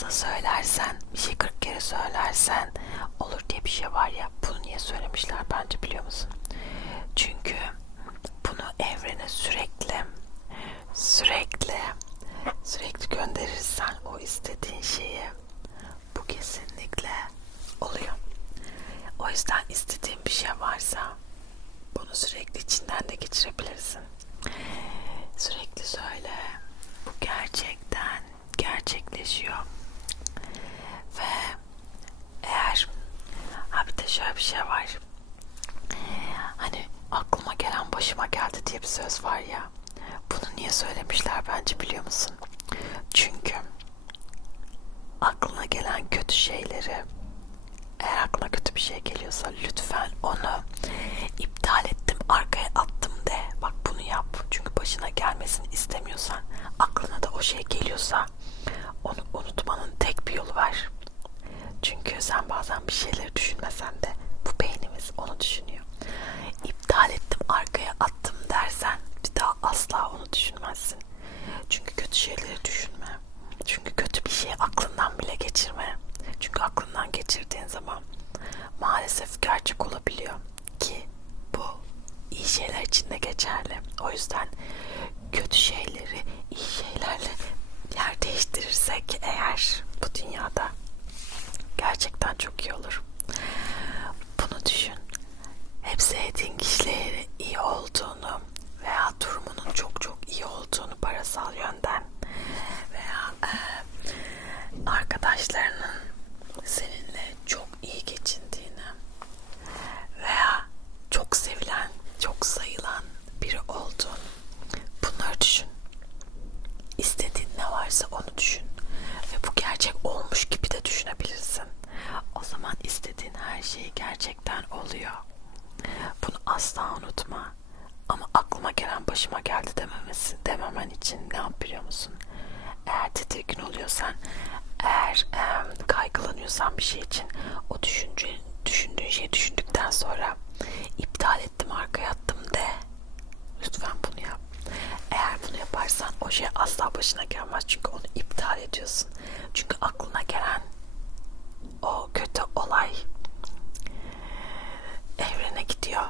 fazla söylersen, bir şey 40 kere söylersen olur diye bir şey var ya. Bunu niye söylemişler bence biliyor musun? Çünkü bunu evrene sürekli sürekli sürekli gönderirsen o istediğin şeyi bu kesinlikle oluyor. O yüzden istediğin bir şey varsa bunu sürekli içinden de geçirebilirsin. Sürekli söyle. Bu gerçekten gerçekleşiyor. Ve eğer ha bir de şöyle bir şey var. Hani aklıma gelen başıma geldi diye bir söz var ya. Bunu niye söylemişler bence biliyor musun? Çünkü aklına gelen kötü şeyleri eğer aklına kötü bir şey geliyorsa lütfen onu iptal ettim, arkaya attım de. Bak bunu yap. Çünkü başına gelmesini istemiyorsan, aklına da o şey geliyorsa onu unutmanın tek bir yolu var. Çünkü sen bazen bir şeyleri düşünmesen de bu beynimiz onu düşünüyor. İptal ettim, arkaya attım dersen bir daha asla onu düşünmezsin. Çünkü kötü şeyleri düşünme. Çünkü kötü bir şey aklından bile geçirme. Çünkü aklından geçirdiğin zaman maalesef gerçek olabiliyor ki bu iyi şeyler için de geçerli. O yüzden kötü şeyleri iyi şeylerle yer değiştirirsek eğer bu dünyada gerçekten çok iyi olur. Bunu düşün. Hep sevdiğin kişileri iyi olduğunu veya durumunun çok çok iyi olduğunu parasal yönden veya e, arkadaşlarının seninle çok iyi geçindiğini veya çok sevilen, çok sayılan biri olduğunu bunları düşün. İstediğin ne varsa onu düşün. Ve bu gerçek olmuş gibi de düşünebilirsin. O zaman istediğin her şey gerçekten oluyor. Bunu asla unutma. Ama aklıma gelen başıma geldi dememesi, dememen için ne yap biliyor musun? Eğer tedirgin oluyorsan, eğer e, kaygılanıyorsan bir şey için o düşünce, düşündüğün şeyi düşündükten sonra iptal ettim arkaya attım de. Lütfen bunu yap. Eğer bunu yaparsan o şey asla başına gelmez. Çünkü onu iptal ediyorsun. Çünkü aklına gelen o kötü olay evrene gidiyor.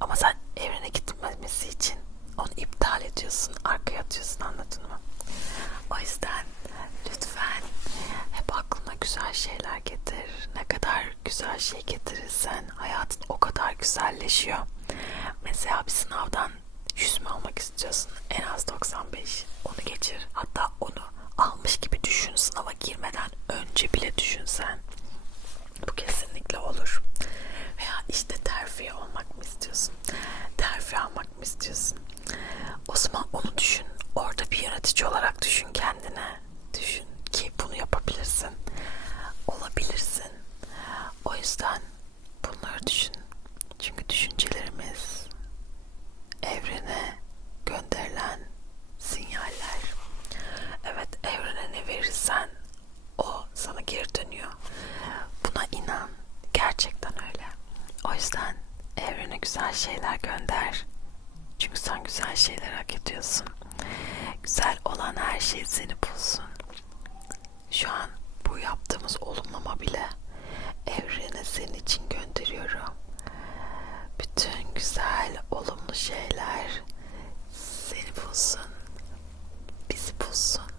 Ama sen evrene gitmemesi için onu iptal ediyorsun. Arkaya atıyorsun anladın mı? O yüzden lütfen hep aklına güzel şeyler getir. Ne kadar güzel şey getirirsen hayatın o kadar güzelleşiyor. Mesela bir sınavdan 100 mü almak istiyorsun? En az 95. Onu geçir. Hatta onu almış gibi düşün. Sınava girmeden önce bile düşünsen. Bu kesinlikle olur. Veya işte terfi olmak mı istiyorsun? Terfi almak mı istiyorsun? O zaman onu düşün. Orada bir yönetici olarak düşün kendine. Düşün ki bunu yapabilirsin. Olabilirsin. O yüzden bunları düşün. Çünkü düşüncelerimiz evrene gönderilen sinyaller. Evet evrene ne verirsen sana geri dönüyor. Buna inan. Gerçekten öyle. O yüzden evrene güzel şeyler gönder. Çünkü sen güzel şeyler hak ediyorsun. Güzel olan her şey seni bulsun. Şu an bu yaptığımız olumlama bile evrene senin için gönderiyorum. Bütün güzel, olumlu şeyler seni bulsun. Bizi bulsun.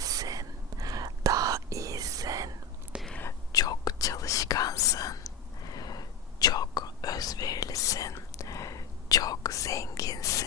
iyisin, daha iyisin, çok çalışkansın, çok özverilisin, çok zenginsin.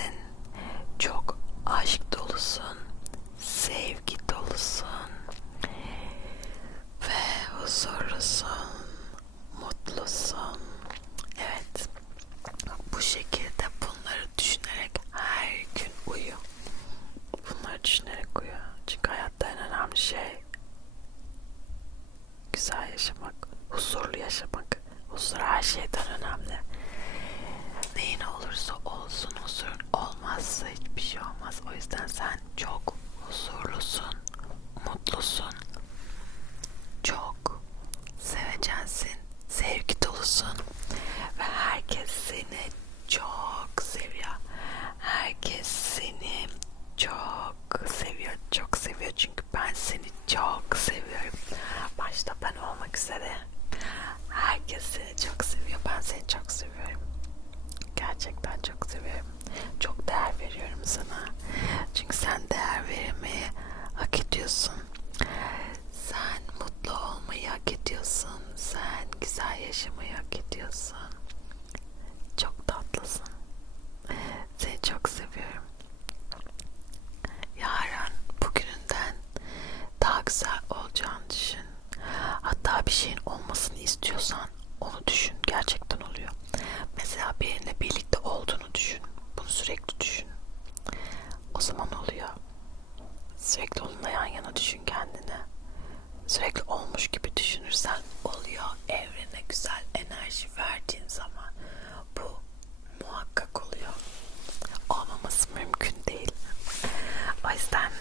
zihnimizden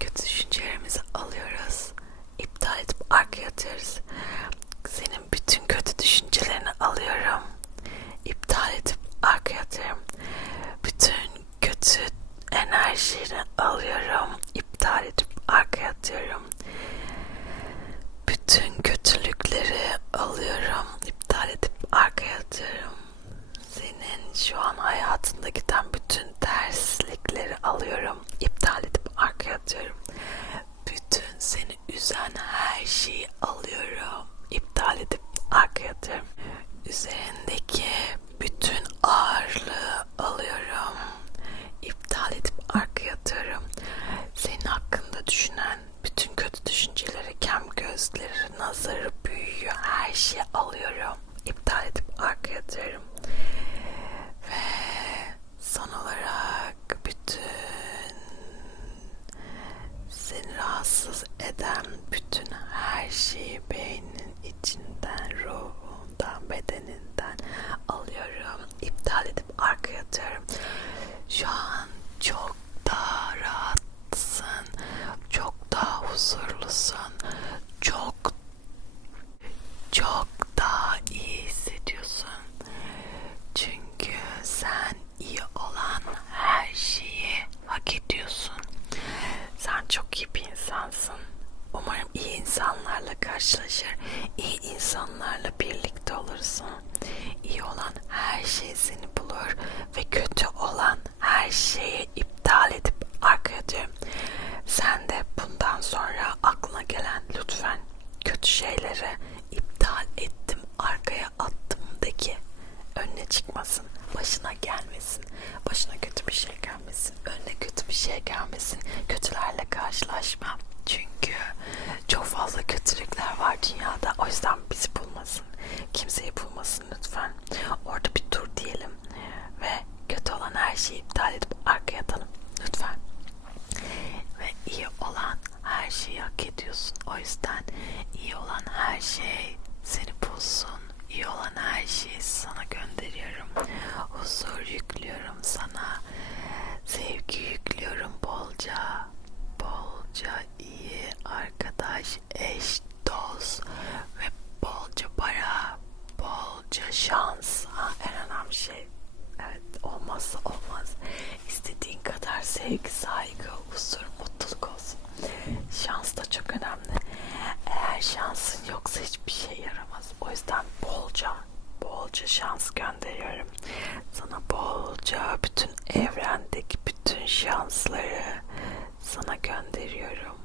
kötü düşüncelerimizi alıyoruz. iptal edip arkaya atıyoruz. Senin bütün kötü düşüncelerini alıyorum. iptal edip arkaya atıyorum. Bütün kötü enerjini rahatsız eden bütün her şeyi beynin içinden, ruhundan, bedeninden alıyorum. iptal edip arkaya atıyorum. Şu an iyi insanlarla karşılaşır, iyi insanlarla birlikte olursun. İyi olan her şey seni bulur ve kötü olan her şeyi iptal edip arkaya diyorum. Sen de bundan sonra aklına gelen lütfen kötü şeyleri iptal ettim, arkaya attım de ki önüne çıkmasın, başına gelmesin, başına kötü bir şey gelmesin, önüne kötü bir şey gelmesin, kötülerle karşılaşma. Çünkü çok fazla kötülükler var dünyada. O yüzden bizi bulmasın. Kimseyi bulmasın lütfen. Orada bir tur diyelim. Ve kötü olan her şeyi iptal edip arkaya atalım. Lütfen. Ve iyi olan her şeyi hak ediyorsun. O yüzden iyi olan her şey seni bulsun. İyi olan her şeyi sana gönderiyorum. Huzur yüklüyorum sana. Sevgi yüklüyorum. Sana gönderiyorum.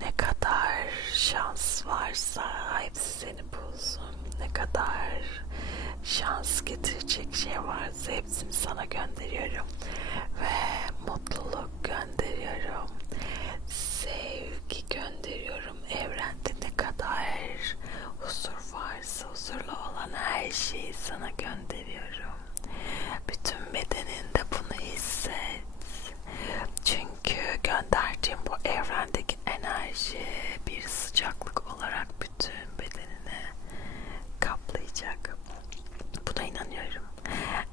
Ne kadar şans varsa hepsi seni bulsun. Ne kadar şans getirecek şey varsa hepsini sana gönderiyorum. Ve mutluluk gönderiyorum. Sevgi gönderiyorum. Evrende ne kadar huzur varsa huzurlu olan her şeyi sana gönderiyorum. Bütün bedeninde bunu hisset. Çünkü gönderdiğim bu evrendeki enerji bir sıcaklık olarak bütün bedenini kaplayacak. Buna inanıyorum.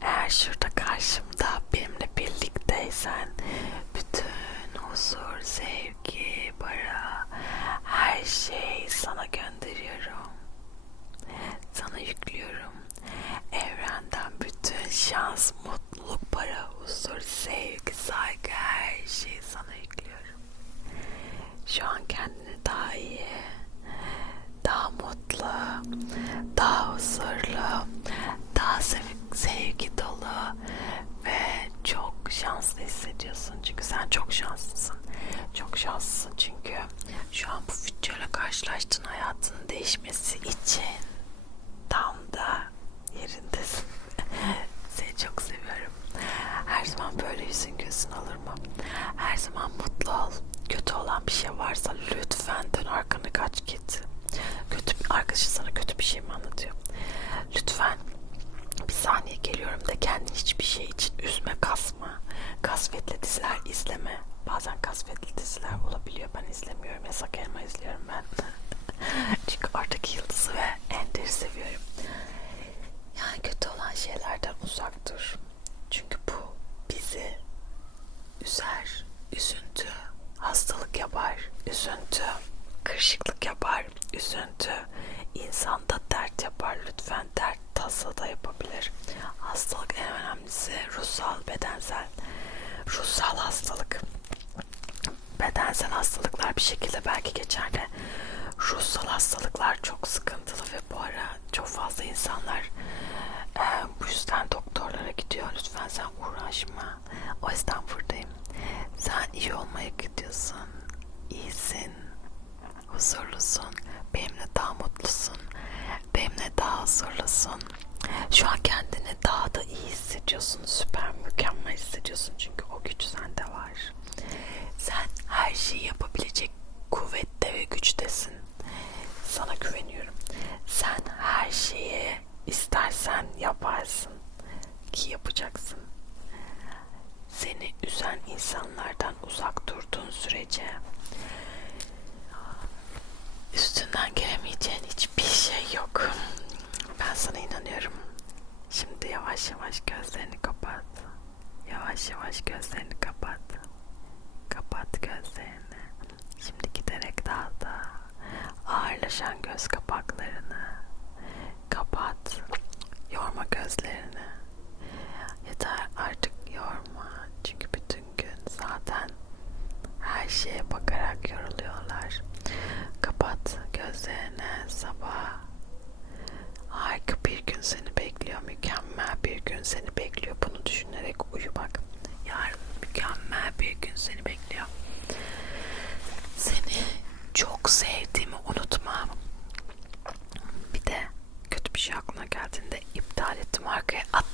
Eğer şurada karşımda benimle birlikteysen bütün huzur, sevgi, para, her şey sana gönderiyorum. Sana yüklüyorum. Evrenden bütün şans, mutluluk, para, huzur, sevgi, saygı her şeyi sana yüklüyorum. Şu an kendini daha iyi, daha mutlu, daha huzurlu, daha sev- sevgi dolu ve çok şanslı hissediyorsun. Çünkü sen çok şanslısın. Çok şanslısın çünkü şu an bu videoyla karşılaştığın hayatının değişmesi için tam da yerindesin. Seni çok seviyorum. Her zaman böyle yüzün gözün olur mu? Her zaman mutlu ol. Kötü olan bir şey varsa lütfen dön arkanı kaç git. Kötü bir arkadaşı sana kötü bir şey mi anlatıyor? Lütfen bir saniye geliyorum da kendini hiçbir şey için üzme kasma. Kasvetli diziler izleme. Bazen kasvetli diziler olabiliyor. Ben izlemiyorum. Yasak Elma izliyorum ben. Çünkü oradaki yıldızı ve Ender'i seviyorum. Yani kötü olan şeylerden uzak dur. Üzer, üzüntü, hastalık yapar, üzüntü, kırışıklık yapar, üzüntü, insanda dert yapar. Lütfen dert tasa da yapabilir. Hastalık en önemlisi ruhsal, bedensel. Ruhsal hastalık. Bedensel hastalıklar bir şekilde belki geçer de ruhsal hastalıklar çok sıkıntılı ve bu ara çok fazla insanlar e, bu yüzden gidiyor. Lütfen sen uğraşma. O yüzden buradayım. Sen iyi olmaya gidiyorsun. İyisin. Huzurlusun. Benimle daha mutlusun. Benimle daha huzurlusun. Şu an kendini daha da iyi hissediyorsun. Süper mükemmel hissediyorsun. Çünkü o güç sende var. Sen her şeyi yapabilecek kuvvette ve güçtesin. Sana güveniyorum. Sen her şeyi istersen yaparsın ki yapacaksın. Seni üzen insanlardan uzak durduğun sürece üstünden gelemeyeceğin hiçbir şey yok. Ben sana inanıyorum. Şimdi yavaş yavaş gözlerini kapat. Yavaş yavaş gözlerini kapat. Kapat gözlerini. Şimdi giderek daha da ağırlaşan göz kapaklarını kapat. Yorma gözlerini. Yeter artık yorma. Çünkü bütün gün zaten her şeye bakarak yoruluyorlar. Kapat gözlerini sabah. Harika bir gün seni bekliyor. Mükemmel bir gün seni bekliyor. Bunu düşünerek uyu bak. Yarın mükemmel bir gün seni bekliyor. Seni çok sevdiğimi unutma. Bir de kötü bir şey aklına geldiğinde iptal ettim arkaya attım